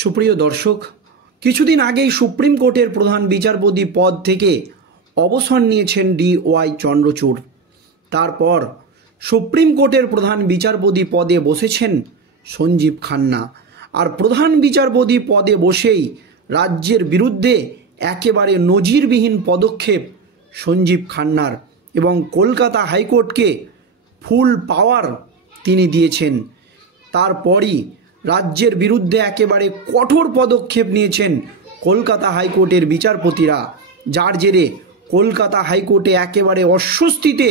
সুপ্রিয় দর্শক, কিছুদিন আগেই সুপ্রিম কোর্টের প্রধান বিচারপতি পদ থেকে অবসর নিয়েছেন DY চন্দ্রচূড়। তারপর সুপ্রিম কোর্টের প্রধান বিচারপতি পদে বসেছেন সঞ্জীব খান্না। আর প্রধান বিচারপতি পদে বসেই রাজ্যের বিরুদ্ধে একেবারে নজিরবিহীন পদক্ষেপ সঞ্জীব খান্নার, এবং কলকাতা হাইকোর্টকে ফুল পাওয়ার তিনি দিয়েছেন। তারপরই রাজ্যের বিরুদ্ধে একেবারে কঠোর পদক্ষেপ নিয়েছেন কলকাতা হাইকোর্টের বিচারপতিরা, যার জেরে কলকাতা হাইকোর্টে একেবারে অস্বস্তিতে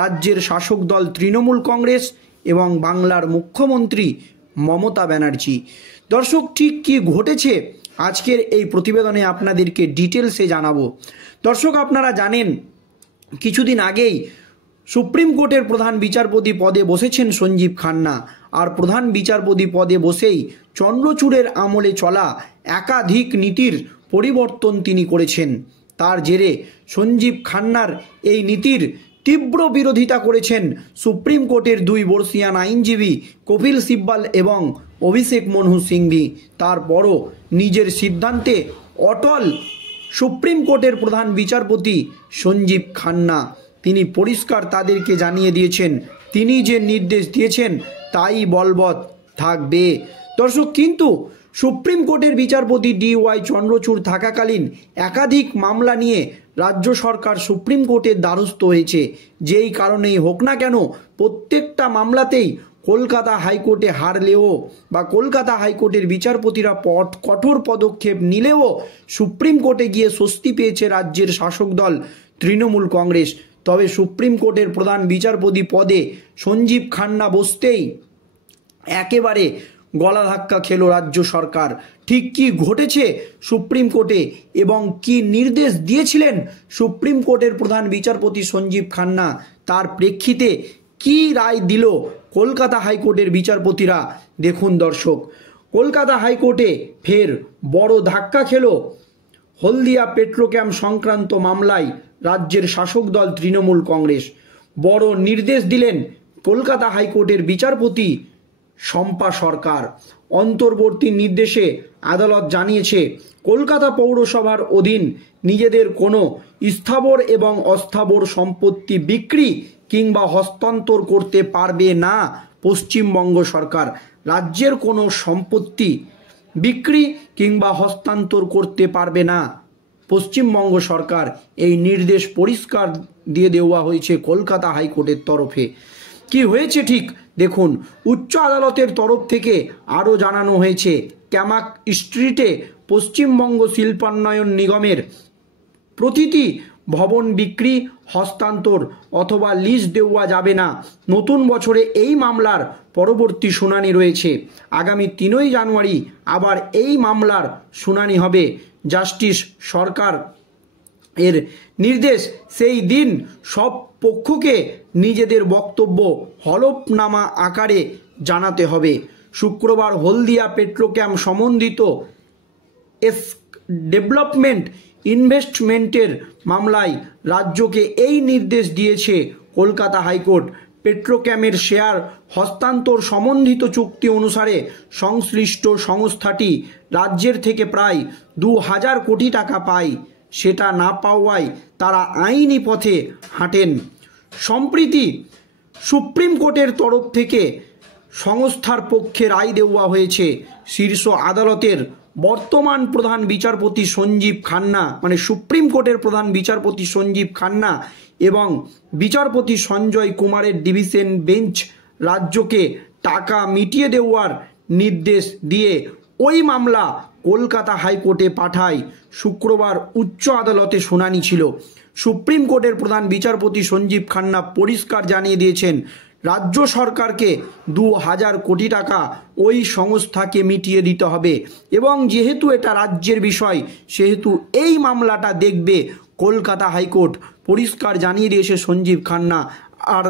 রাজ্যের শাসক দল তৃণমূল কংগ্রেস এবং বাংলার মুখ্যমন্ত্রী মমতা ব্যানার্জি। দর্শক, ঠিক কী ঘটেছে আজকের এই প্রতিবেদনে আপনাদেরকে ডিটেলসে জানাবো। দর্শক, আপনারা জানেন কিছুদিন আগেই সুপ্রিম কোর্টের প্রধান বিচারপতি পদে বসেছেন সঞ্জীব খান্না। আর প্রধান বিচারপতি পদে বসেই চন্দ্রচূড়ের আমলে চলা একাধিক নীতির পরিবর্তন তিনি করেছেন। তার জেরে সঞ্জীব খান্নার এই নীতির তীব্র বিরোধিতা করেছেন সুপ্রিম কোর্টের 2 বর্ষীয়ান আইনজীবী কপিল সিব্বাল এবং অভিষেক মনু সিংভি। তারপরও নিজের সিদ্ধান্তে অটল সুপ্রিম কোর্টের প্রধান বিচারপতি সঞ্জীব খান্না। তিনি পরিষ্কার তাদেরকে জানিয়ে দিয়েছেন তিনি যে নির্দেশ দিয়েছেন তাই বলবৎ থাকবে। দর্শক, কিন্তু সুপ্রিম কোর্টের বিচারপতি DY চন্দ্রচূড় থাকাকালীন একাধিক মামলা নিয়ে রাজ্য সরকার সুপ্রিম কোর্টের দ্বারস্থ হয়েছে। যেই কারণেই হোক না কেন, প্রত্যেকটা মামলাতেই কলকাতা হাইকোর্টে হারলেও বা কলকাতা হাইকোর্টের বিচারপতিরা কঠোর পদক্ষেপ নিলেও সুপ্রিম কোর্টে গিয়ে স্বস্তি পেয়েছে রাজ্যের শাসক দল তৃণমূল কংগ্রেস। তবে সুপ্রিম কোর্টের প্রধান বিচারপতি পদে সঞ্জীব খান্না বসতেই একেবারে গলা ধাক্কা খেল রাজ্য সরকার। ঠিক কী ঘটেছে সুপ্রিম কোর্টে এবং কি নির্দেশ দিয়েছিলেন সুপ্রিম কোর্টের প্রধান বিচারপতি সঞ্জীব খান্না, তার প্রেক্ষিতে কি রায় দিল কলকাতা হাইকোর্টের বিচারপতিরা, দেখুন দর্শক। কলকাতা হাইকোর্টে ফের বড় ধাক্কা খেল হলদিয়া পেট্রোক্যাম্প সংক্রান্ত মামলায় রাজ্যের শাসক দল তৃণমূল কংগ্রেস। বড় নির্দেশ দিলেন কলকাতা হাইকোর্টের বিচারপতি শম্পা সরকার। অন্তর্বর্তী নির্দেশে আদালত জানিয়েছে কলকাতা পৌরসভার অধীন নিজেদের কোনো স্থাবর এবং অস্থাবর সম্পত্তি বিক্রি কিংবা হস্তান্তর করতে পারবে না পশ্চিমবঙ্গ সরকার। রাজ্যের কোনো সম্পত্তি বিক্রি কিংবা হস্তান্তর করতে পারবে না পশ্চিমবঙ্গ সরকার, এই নির্দেশ পরিষ্কার দিয়ে দেওয়া হয়েছে কলকাতা হাইকোর্টের তরফে। কি হয়েছে ঠিক দেখুন। উচ্চ আদালতের তরফ থেকে আরও জানানো হয়েছে ক্যামাক স্ট্রিটে পশ্চিমবঙ্গ শিল্পান্নয়ন নিগমের প্রতিটি ভবন বিক্রি, হস্তান্তর অথবা লিজ দেওয়া যাবে না। নতুন বছরে এই মামলার পরবর্তী শুনানি রয়েছে। আগামী 3 জানুয়ারি আবার এই মামলার শুনানি হবে। জাস্টিস সরকার এর নির্দেশ, সেই দিন সব পক্ষকে নিজেদের বক্তব্য হলফনামা আকারে জানাতে হবে। শুক্রবার হলদিয়া পেট্রোক্যাম্প সম্বন্ধিত ডেভেলপমেন্ট ইনভেস্টমেন্টের মামলায় রাজ্যকে এই নির্দেশ দিয়েছে কলকাতা হাইকোর্ট। পেট্রোক্যামের শেয়ার হস্তান্তর সম্বন্ধিত চুক্তি অনুসারে সংশ্লিষ্ট সংস্থাটি রাজ্যের থেকে প্রায় 2000 কোটি টাকা পায়। সেটা না পাওয়ায় তারা আইনি পথে হাঁটেন। সম্প্রতি সুপ্রিম কোর্টের তরফ থেকে সংস্থার পক্ষে রায় দেওয়া হয়েছে। শীর্ষ আদালতের বর্তমান প্রধান বিচারপতি সঞ্জীব খান্না, মানে সুপ্রিম কোর্টের প্রধান বিচারপতি সঞ্জীব খান্না এবং বিচারপতি সঞ্জয় কুমারের ডিভিশন বেঞ্চ রাজ্যকে টাকা মিটিয়ে দেওয়ার নির্দেশ দিয়ে ওই মামলা কলকাতা হাইকোর্টে পাঠায়। শুক্রবার উচ্চ আদালতে শুনানি ছিল। সুপ্রিম কোর্টের প্রধান বিচারপতি সঞ্জীব খান্না পরিষ্কার জানিয়ে দিয়েছেন রাজ্য সরকারকে 2000 কোটি টাকা ওই সংস্থাকে মিটিয়ে দিতে হবে, এবং যেহেতু এটা রাজ্যের বিষয় সেহেতু এই মামলাটা দেখবে কলকাতা হাইকোর্ট, পরিষ্কার জানিয়ে দিয়েছে সঞ্জীব খান্না। আর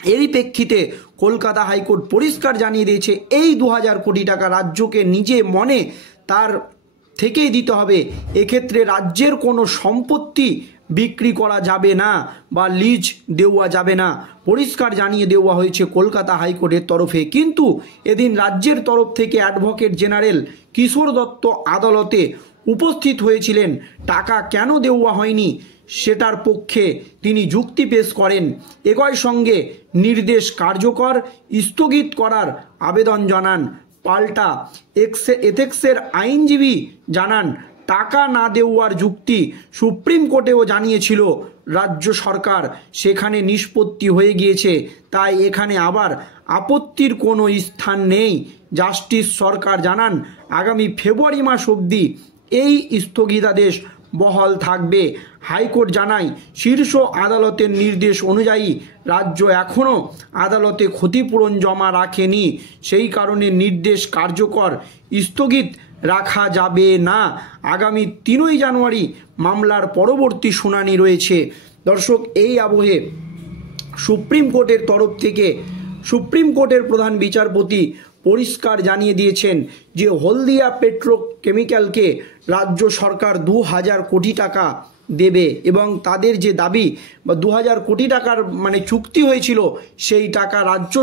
এরই প্রেক্ষিতে কলকাতা হাইকোর্ট পরিষ্কার জানিয়ে দিয়েছে এই 2000 কোটি টাকা রাজ্যকে নিজে মনে তার থেকেই দিতে হবে। এক্ষেত্রে রাজ্যের কোনো সম্পত্তি বিক্রি করা যাবে না বা লিজ দেওয়া যাবে না, পরিষ্কার জানিয়ে দেওয়া হয়েছে কলকাতা হাইকোর্টের তরফে। কিন্তু এদিন রাজ্যের তরফ থেকে অ্যাডভোকেট জেনারেল কিশোর দত্ত আদালতে উপস্থিত হয়েছিলেন। টাকা কেন দেওয়া হয়নি সেটার পক্ষে তিনি যুক্তি পেশ করেন। একই সঙ্গে নির্দেশ কার্যকর স্থগিত করার আবেদন জানান। পাল্টা এথেক্সের আইনজীবী জানান, টাকা না দেওয়ার যুক্তি সুপ্রিম কোর্টেও জানিয়েছিল রাজ্য সরকার, সেখানে নিষ্পত্তি হয়ে গিয়েছে, তাই এখানে আবার আপত্তির কোনো স্থান নেই। জাস্টিস সরকার জানান, আগামী ফেব্রুয়ারি মাস অবধি এই স্থগিতাদেশ বহাল থাকবে। হাইকোর্ট জানায়, শীর্ষ আদালতের নির্দেশ অনুযায়ী রাজ্য এখনও আদালতে ক্ষতিপূরণ জমা রাখেনি, সেই কারণে নির্দেশ কার্যকর স্থগিত রাখা যাবে না। আগামী 3 জানুয়ারি মামলার পরবর্তী শুনানি রয়েছে। দর্শক, এই আবহে সুপ্রিম কোর্টের তরফ থেকে সুপ্রিম কোর্টের প্রধান বিচারপতি পরিষ্কার জানিয়ে দিয়েছেন যে হলদিয়া পেট্রোকেমিক্যালকে রাজ্য সরকার 2000 কোটি টাকা দেবে এবং তাদের যে দাবি বা 2000 কোটি টাকার চুক্তি হয়েছিল, সেই টাকা রাজ্য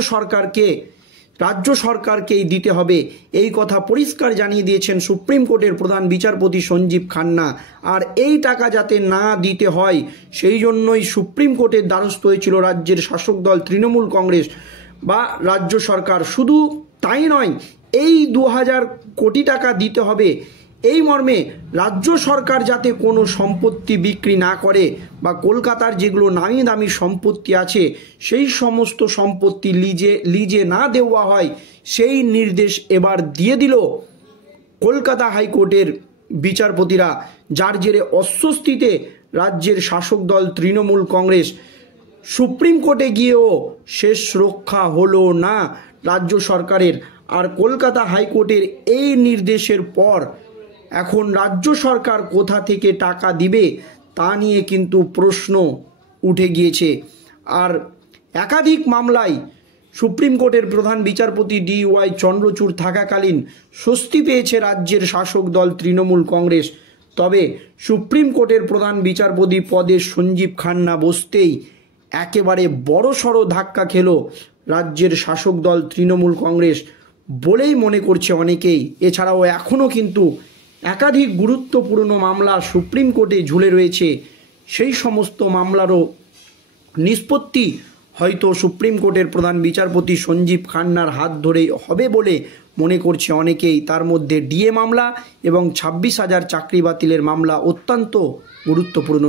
সরকারকেই দিতে হবে, এই কথা পরিষ্কার জানিয়ে দিয়েছেন সুপ্রিম কোর্টের প্রধান বিচারপতি সঞ্জীব খান্না। আর এই টাকা যাতে না দিতে হয় সেই জন্যই সুপ্রিম কোর্টের দ্বারস্থ হয়েছিল রাজ্যের শাসক দল তৃণমূল কংগ্রেস বা রাজ্য সরকার। শুধু তাই নয়, এই 2000 কোটি টাকা দিতে হবে এই মর্মে রাজ্য সরকার যাতে কোনো সম্পত্তি বিক্রি না করে বা কলকাতার যেগুলো নামি দামি সম্পত্তি আছে সেই সমস্ত সম্পত্তি লিজে না দেওয়া হয়, সেই নির্দেশ এবার দিয়ে দিল কলকাতা হাইকোর্টের বিচারপতিরা, যার জেরে অস্বস্তিতে রাজ্যের শাসক দল তৃণমূল কংগ্রেস। সুপ্রিম কোর্টে গিয়েও শেষ রক্ষা হলো না রাজ্য সরকারের। আর কলকাতা হাইকোর্টের এই নির্দেশের পর এখন রাজ্য সরকার কোথা থেকে টাকা দিবে তা নিয়ে কিন্তু প্রশ্ন উঠে গিয়েছে। আর একাধিক মামলায় সুপ্রিম কোর্টের প্রধান বিচারপতি DY চন্দ্রচূড় থাকাকালীন স্বস্তি পেয়েছে রাজ্যের শাসক দল তৃণমূল কংগ্রেস। তবে সুপ্রিম কোর্টের প্রধান বিচারপতি পদে সঞ্জীব খান্না বসতেই একেবারে বড়সড় ধাক্কা খেল রাজ্যের শাসক দল তৃণমূল কংগ্রেস বলেই মনে করছে অনেকেই। এছাড়াও এখনও কিন্তু একাধিক গুরুত্বপূর্ণ মামলা সুপ্রিম কোর্টে ঝুলে রয়েছে, সেই সমস্ত মামলারও নিষ্পত্তি হয়তো সুপ্রিম কোর্টের প্রধান বিচারপতি সঞ্জীব খান্নার হাত ধরেই হবে বলে মনে করছে অনেকেই। তার মধ্যে DA মামলা এবং 26,000 চাকরি বাতিলের মামলা অত্যন্ত গুরুত্বপূর্ণ।